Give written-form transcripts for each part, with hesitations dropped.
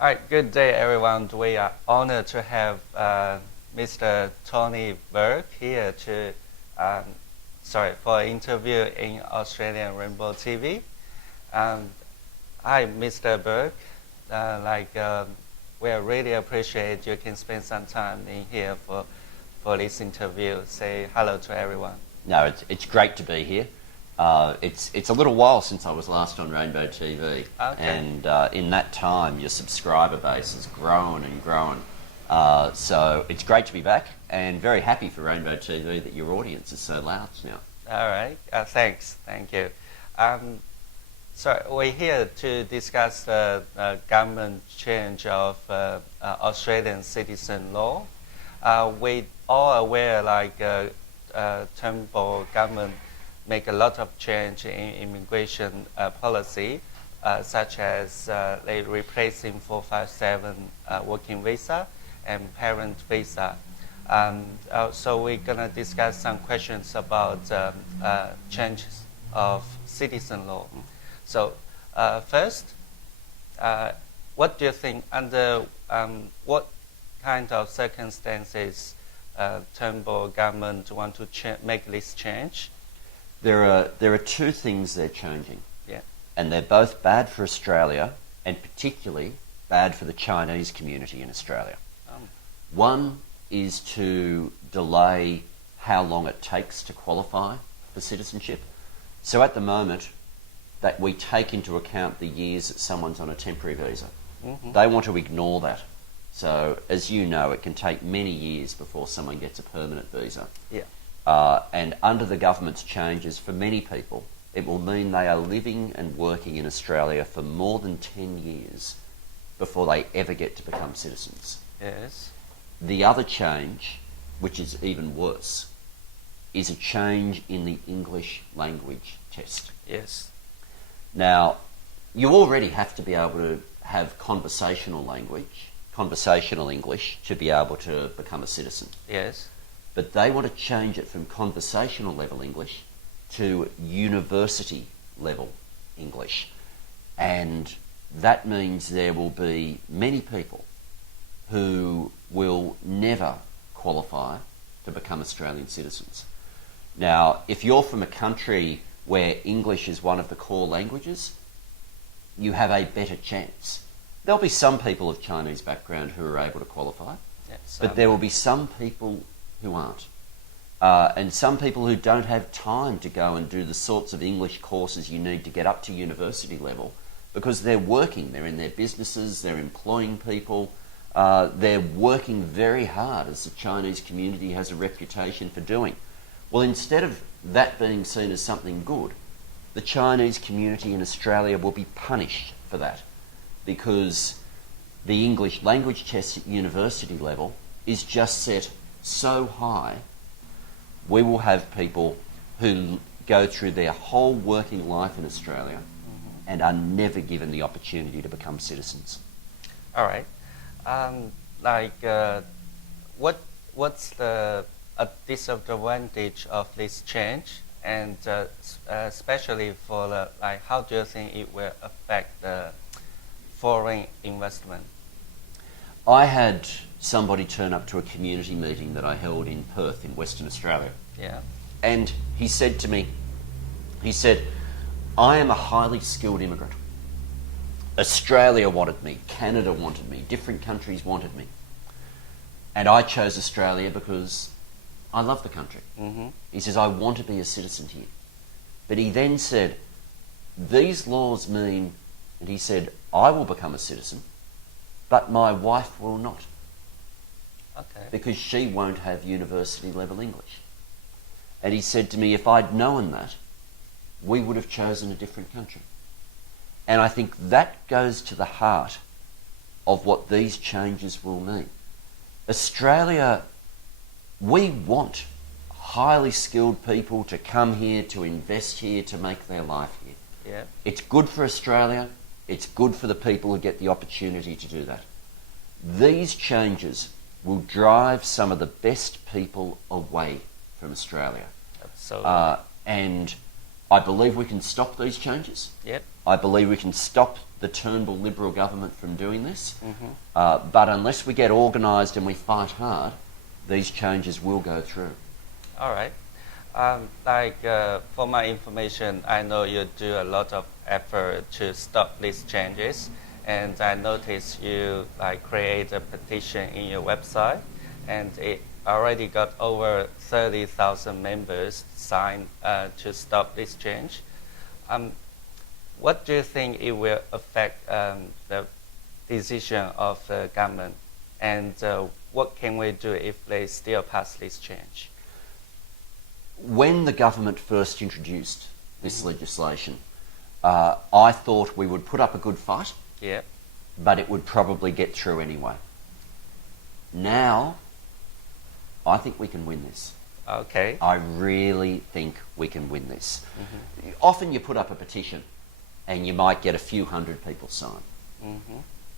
All right, good day, everyone. We are honored to have Mr. Tony Burke here for an interview in Australian Rainbow TV. Hi, Mr. Burke. We really appreciate you can spend some time in here for this interview. Say hello to everyone. No, it's great to be here. It's a little while since I was last on Rainbow TV, and in that time your subscriber base has grown and grown. So it's great to be back, and very happy for Rainbow TV that your audience is so loud now. All right, thanks, thank you. So we're here to discuss the government change of Australian citizen law. We all aware Turnbull government make a lot of change in immigration policy, such as they replacing 457 working visa and parent visa. So we're gonna discuss some questions about changes of citizen law. So first, what do you think, under what kind of circumstances Turnbull government want to make this change? There are two things they're changing, yeah, and they're both bad for Australia, and particularly bad for the Chinese community in Australia. One is to delay how long it takes to qualify for citizenship. So at the moment, that we take into account the years that someone's on a temporary visa. Mm-hmm. They want to ignore that. So as you know, it can take many years before someone gets a permanent visa. Yeah. And under the government's changes, for many people, it will mean they are living and working in Australia for more than 10 years before they ever get to become citizens. Yes. The other change, which is even worse, is a change in the English language test. Yes. Now, you already have to be able to have conversational English, to be able to become a citizen. Yes. But they want to change it from conversational level English to university level English. And that means there will be many people who will never qualify to become Australian citizens. Now, if you're from a country where English is one of the core languages, you have a better chance. There'll be some people of Chinese background who are able to qualify, but there will be some people who aren't. And some people who don't have time to go and do the sorts of English courses you need to get up to university level, because they're working, they're in their businesses, they're employing people, they're working very hard, as the Chinese community has a reputation for doing. Well, instead of that being seen as something good, the Chinese community in Australia will be punished for that, because the English language test at university level is just set so high. We will have people who go through their whole working life in Australia and are never given the opportunity to become citizens. All right. What's the disadvantage of this change, and especially for how do you think it will affect the foreign investment? I had somebody turn up to a community meeting that I held in Perth in Western Australia. Yeah. And he said to me, I am a highly skilled immigrant. Australia wanted me, Canada wanted me, different countries wanted me. And I chose Australia because I love the country. Mm-hmm. He says, I want to be a citizen here. But he then said, these laws mean, and he said, I will become a citizen, but my wife will not. Okay. Because she won't have university level English. And he said to me, if I'd known that, we would have chosen a different country. And I think that goes to the heart of what these changes will mean. Australia, we want highly skilled people to come here, to invest here, to make their life here. Yeah. It's good for Australia. It's good for the people who get the opportunity to do that. These changes will drive some of the best people away from Australia. So, and I believe we can stop these changes. yep. I believe we can stop the Turnbull Liberal government from doing this. But unless we get organised and we fight hard, these changes will go through. All right. For my information, I know you do a lot of effort to stop these changes, and I noticed you create a petition in your website, and it already got over 30,000 members signed to stop this change. What do you think it will affect the decision of the government, and what can we do if they still pass this change? When the government first introduced this legislation, I thought we would put up a good fight, but it would probably get through anyway. Now, I think we can win this. Okay. I really think we can win this. Often you put up a petition and you might get a few hundred people sign.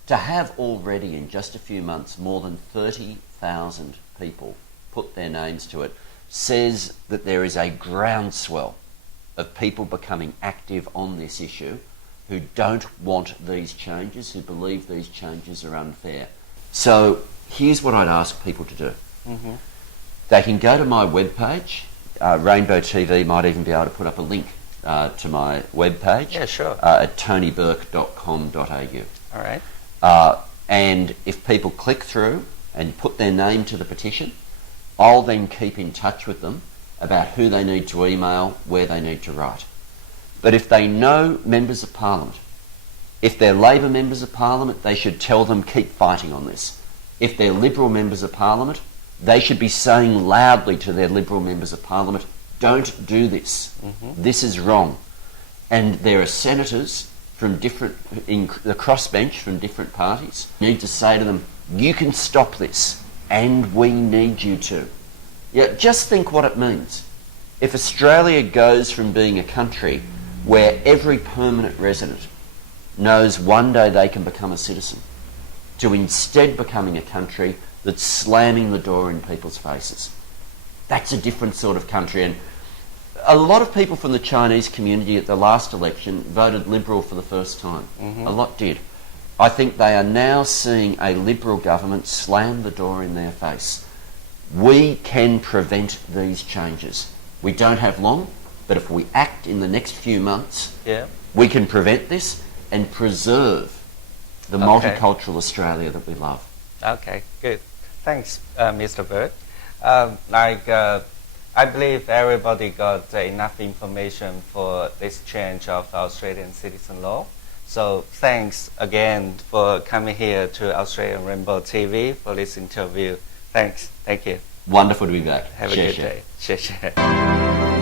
To have already in just a few months more than 30,000 people put their names to it says that there is a groundswell of people becoming active on this issue who don't want these changes, who believe these changes are unfair. So here's what I'd ask people to do. They can go to my webpage. Rainbow TV might even be able to put up a link to my webpage. Yeah, sure. At tonyburke.com.au. All right. And if people click through and put their name to the petition, I'll then keep in touch with them about who they need to email, where they need to write. But if they know members of Parliament, if they're Labor members of Parliament, they should tell them keep fighting on this. If they're Liberal members of Parliament, they should be saying loudly to their Liberal members of Parliament, don't do this. This is wrong. And there are senators from in the crossbench from different parties need to say to them, you can stop this, and we need you to. Yeah, just think what it means. If Australia goes from being a country where every permanent resident knows one day they can become a citizen, to instead becoming a country that's slamming the door in people's faces. That's a different sort of country. And a lot of people from the Chinese community at the last election voted Liberal for the first time. A lot did. I think they are now seeing a Liberal government slam the door in their face. We can prevent these changes. We don't have long, but if we act in the next few months, we can prevent this and preserve the multicultural Australia that we love. Okay, good. Thanks, Mr. Burke. I believe everybody got enough information for this change of Australian citizen law. So thanks again for coming here to Australian Rainbow TV for this interview. Thanks. Thank you. Wonderful to be back. Have a good day. 谢谢。